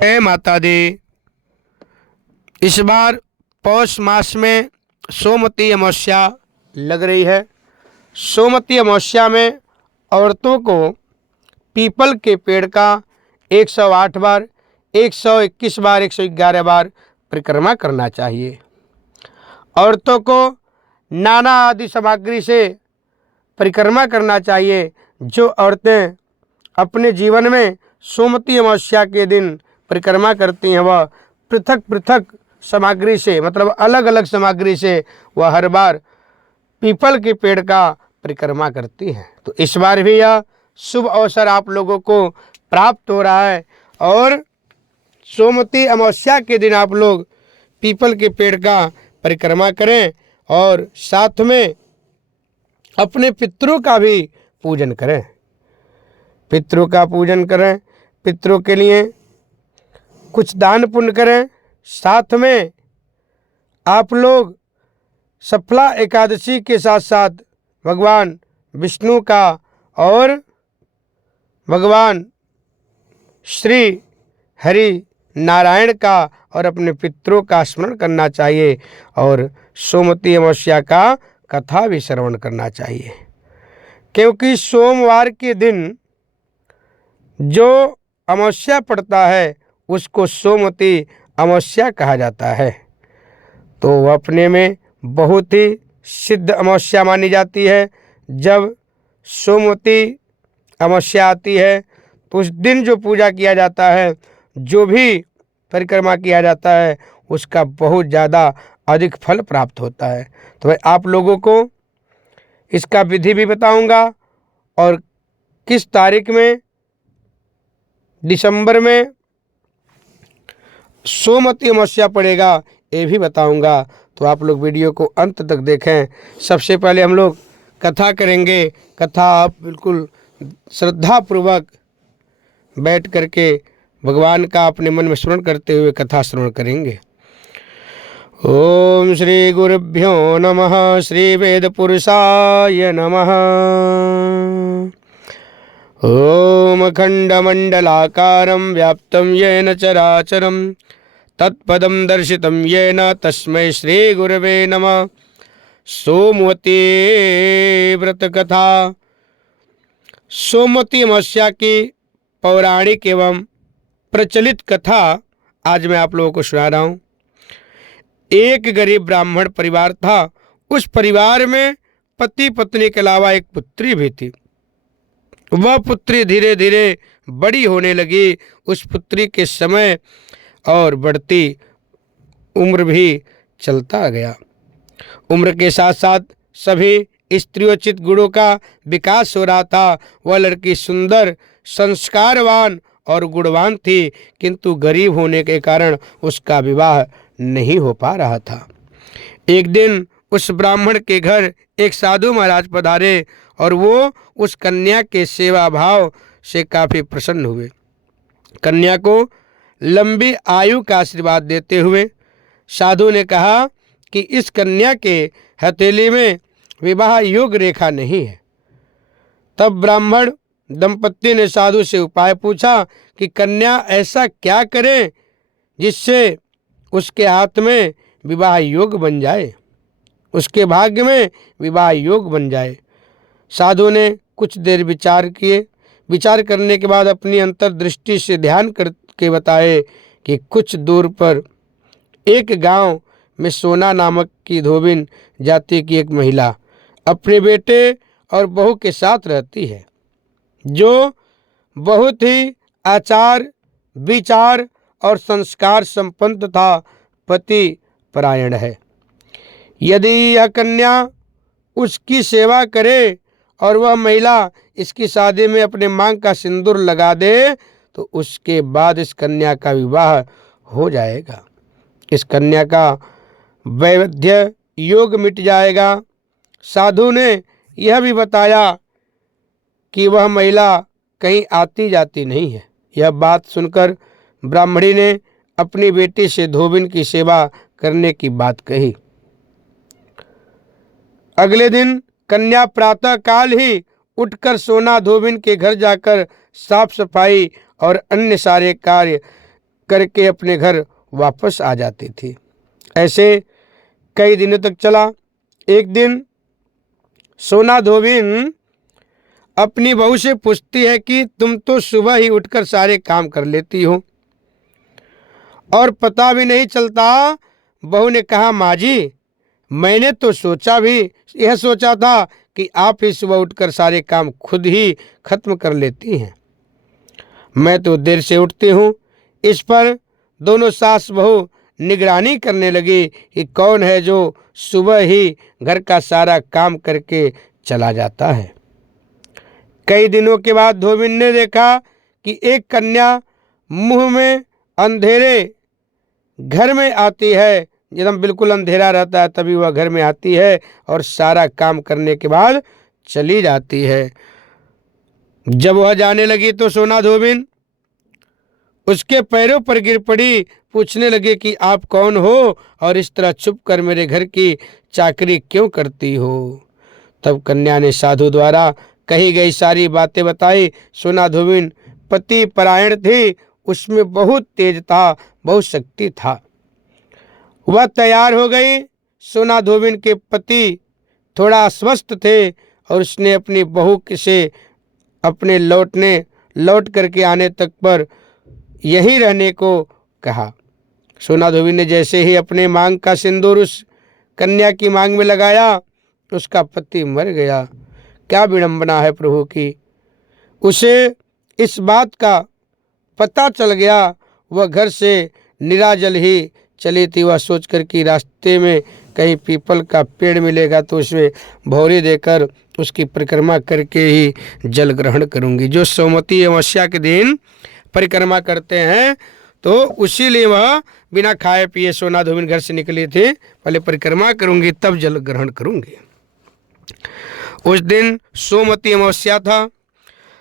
जय माता दी। इस बार पौष मास में सोमवती अमावस्या लग रही है। सोमवती अमावस्या में औरतों को पीपल के पेड़ का 108 बार, 121 बार, 111 बार परिक्रमा करना चाहिए। औरतों को नाना आदि सामग्री से परिक्रमा करना चाहिए। जो औरतें अपने जीवन में सोमवती अमावस्या के दिन परिक्रमा करती हैं वह पृथक पृथक सामग्री से, मतलब अलग अलग सामग्री से वह हर बार पीपल के पेड़ का परिक्रमा करती हैं। तो इस बार भी यह शुभ अवसर आप लोगों को प्राप्त हो रहा है और सोमवती अमावस्या के दिन आप लोग पीपल के पेड़ का परिक्रमा करें और साथ में अपने पितरों का भी पूजन करें। पितरों का पूजन करें, पितरों के लिए कुछ दान पुण्य करें। साथ में आप लोग सफला एकादशी के साथ साथ भगवान विष्णु का और भगवान श्री हरि नारायण का और अपने पितरों का स्मरण करना चाहिए और सोमवती अमावस्या का कथा भी श्रवण करना चाहिए। क्योंकि सोमवार के दिन जो अमावस्या पड़ता है उसको सोमवती अमावस्या कहा जाता है। तो वह अपने में बहुत ही सिद्ध अमावस्या मानी जाती है। जब सोमवती अमावस्या आती है तो उस दिन जो पूजा किया जाता है, जो भी परिक्रमा किया जाता है, उसका बहुत ज़्यादा अधिक फल प्राप्त होता है। तो मैं आप लोगों को इसका विधि भी बताऊंगा और किस तारीख में दिसंबर में सोमवती अमावस्या पड़ेगा ये भी बताऊंगा। तो आप लोग वीडियो को अंत तक देखें। सबसे पहले हम लोग कथा करेंगे। कथा आप बिल्कुल श्रद्धापूर्वक बैठ करके भगवान का अपने मन में स्मरण करते हुए कथा श्रवण करेंगे। ओम श्री गुरुभ्यो नमः। श्री वेद पुरुषाय नमः। ओम अखंडमंडलाकारं व्याप्तं येन चराचरं तत्पदं दर्शितं येन तस्मै श्री गुरवे नमः। सोमवती व्रत कथा। सोमवती अमावस्या की पौराणिक एवं प्रचलित कथा आज मैं आप लोगों को सुना रहा हूँ। एक गरीब ब्राह्मण परिवार था। उस परिवार में पति पत्नी के अलावा एक पुत्री भी थी। वह पुत्री धीरे धीरे बड़ी होने लगी। उस पुत्री के समय और बढ़ती उम्र भी चलता गया। उम्र के साथ साथ सभी स्त्रियोचित गुणों का विकास हो रहा था। वह लड़की सुंदर, संस्कारवान और गुणवान थी, किंतु गरीब होने के कारण उसका विवाह नहीं हो पा रहा था। एक दिन उस ब्राह्मण के घर एक साधु महाराज पधारे और वो उस कन्या के सेवा भाव से काफ़ी प्रसन्न हुए। कन्या को लंबी आयु का आशीर्वाद देते हुए साधु ने कहा कि इस कन्या के हथेली में विवाह योग रेखा नहीं है। तब ब्राह्मण दंपत्ति ने साधु से उपाय पूछा कि कन्या ऐसा क्या करे जिससे उसके हाथ में विवाह योग बन जाए, उसके भाग्य में विवाह योग बन जाए। साधु ने कुछ देर विचार किए। विचार करने के बाद अपनी अंतर्दृष्टि से ध्यान करके बताए कि कुछ दूर पर एक गांव में सोना नामक की धोबिन जाति की एक महिला अपने बेटे और बहू के साथ रहती है, जो बहुत ही आचार विचार और संस्कार संपन्न था, पति परायण है। यदि यह कन्या उसकी सेवा करे और वह महिला इसकी शादी में अपने मांग का सिंदूर लगा दे तो उसके बाद इस कन्या का विवाह हो जाएगा। इस कन्या का वैवध्य योग मिट जाएगा। साधु ने यह भी बताया कि वह महिला कहीं आती जाती नहीं है। यह बात सुनकर ब्राह्मणी ने अपनी बेटी से धोबिन की सेवा करने की बात कही। अगले दिन कन्या प्रातः काल ही उठकर सोना धोबिन के घर जाकर साफ सफाई और अन्य सारे कार्य करके अपने घर वापस आ जाती थी। ऐसे कई दिनों तक चला। एक दिन सोना धोबिन अपनी बहू से पूछती है कि तुम तो सुबह ही उठकर सारे काम कर लेती हो और पता भी नहीं चलता। बहू ने कहा, माँ जी, मैंने तो यह सोचा था कि आप ही सुबह उठकर सारे काम खुद ही खत्म कर लेती हैं। मैं तो देर से उठती हूँ। इस पर दोनों सास बहू निगरानी करने लगी कि कौन है जो सुबह ही घर का सारा काम करके चला जाता है। कई दिनों के बाद धोबिन ने देखा कि एक कन्या मुंह में अंधेरे घर में आती है। एकदम बिल्कुल अंधेरा रहता है तभी वह घर में आती है और सारा काम करने के बाद चली जाती है। जब वह जाने लगी तो सोना धोबिन उसके पैरों पर गिर पड़ी, पूछने लगे कि आप कौन हो और इस तरह छुप कर मेरे घर की चाकरी क्यों करती हो। तब कन्या ने साधु द्वारा कही गई सारी बातें बताई। सोना धोबिन पति परायण थी, उसमें बहुत तेज था, बहुत शक्ति था। वह तैयार हो गई। सोना धोबिन के पति थोड़ा अस्वस्थ थे और उसने अपनी बहू से अपने लौट करके आने तक पर यहीं रहने को कहा। सोना धोबिन ने जैसे ही अपने मांग का सिंदूर उस कन्या की मांग में लगाया, उसका पति मर गया। क्या विडंबना है प्रभु की। उसे इस बात का पता चल गया। वह घर से निराजल ही चली थी। वह सोचकर कि रास्ते में कहीं पीपल का पेड़ मिलेगा तो उसमें भौरी देकर उसकी परिक्रमा करके ही जल ग्रहण करूंगी। जो सोमवती अमावस्या के दिन परिक्रमा करते हैं तो उसीलिए वह बिना खाए पिए सोना धोबिन घर से निकली थी। पहले परिक्रमा करूंगी तब जल ग्रहण करूंगी। उस दिन सोमवती अमावस्या था।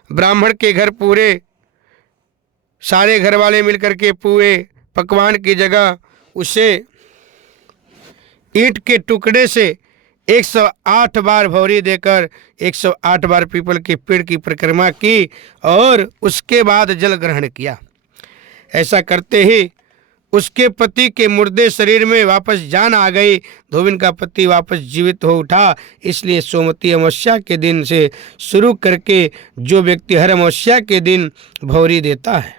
ब्राह्मण के घर पूरे सारे घर वाले मिलकर के पुए पकवान की जगह उसे ईंट के टुकड़े से 108 बार भौरी देकर 108 बार पीपल के पेड़ की परिक्रमा की और उसके बाद जल ग्रहण किया। ऐसा करते ही उसके पति के मुर्दे शरीर में वापस जान आ गई। धोबिन का पति वापस जीवित हो उठा। इसलिए सोमवती अमावस्या के दिन से शुरू करके जो व्यक्ति हर अमावस्या के दिन भौरी देता है,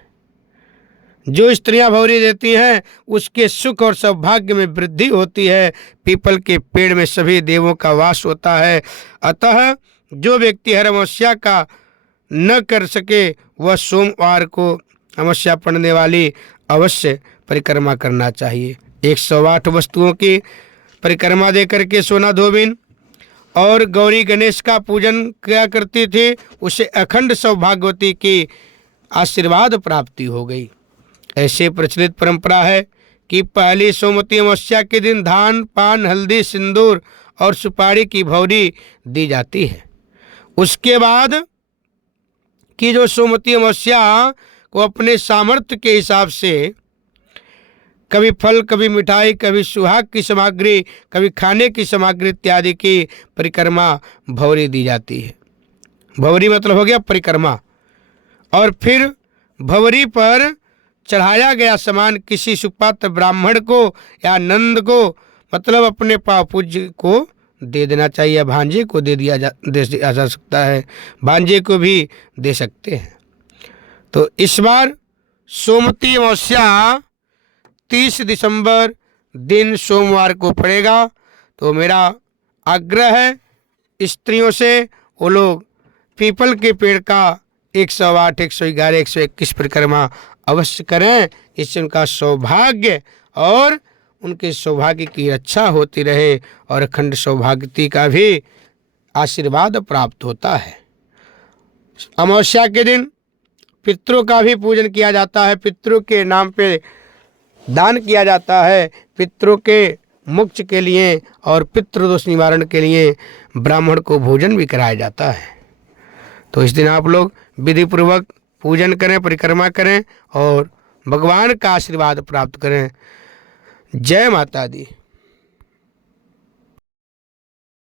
जो स्त्रियां भौरी देती हैं, उसके सुख और सौभाग्य में वृद्धि होती है। पीपल के पेड़ में सभी देवों का वास होता है। अतः जो व्यक्ति हर अमावस्या का न कर सके वह सोमवार को अमावस्या पड़ने वाली अवश्य परिक्रमा करना चाहिए। 108 वस्तुओं की परिक्रमा दे करके सोना धोबिन और गौरी गणेश का पूजन किया करती थी। उसे अखंड सौभाग्यवती की आशीर्वाद प्राप्ति हो गई। ऐसे प्रचलित परंपरा है कि पहली सोमवती अमावस्या के दिन धान, पान, हल्दी, सिंदूर और सुपारी की भौरी दी जाती है। उसके बाद की जो सोमवती अमावस्या को अपने सामर्थ्य के हिसाब से कभी फल, कभी मिठाई, कभी सुहाग की सामग्री, कभी खाने की सामग्री इत्यादि की परिक्रमा भौरी दी जाती है। भौरी मतलब हो गया परिक्रमा। और फिर भौरी पर चढ़ाया गया सामान किसी सुपात्र ब्राह्मण को या नंद को, मतलब अपने पापूज्य को दे देना चाहिए। भांजे को दे दिया जा सकता है, भांजे को भी दे सकते हैं। तो इस बार सोमवती अमावस्या 30 दिसंबर दिन सोमवार को पड़ेगा। तो मेरा आग्रह है स्त्रियों से, वो लोग पीपल के पेड़ का 108, 111, 121 परिक्रमा अवश्य करें। इससे उनका सौभाग्य और उनके सौभाग्य की रक्षा होती रहे और अखंड सौभाग्यवती का भी आशीर्वाद प्राप्त होता है। अमावस्या के दिन पितरों का भी पूजन किया जाता है। पितरों के नाम पे दान किया जाता है। पितरों के मोक्ष के लिए और पितृदोष निवारण के लिए ब्राह्मण को भोजन भी कराया जाता है। तो इस दिन आप लोग विधि पूर्वक पूजन करें, परिक्रमा करें और भगवान का आशीर्वाद प्राप्त करें। जय माता दी।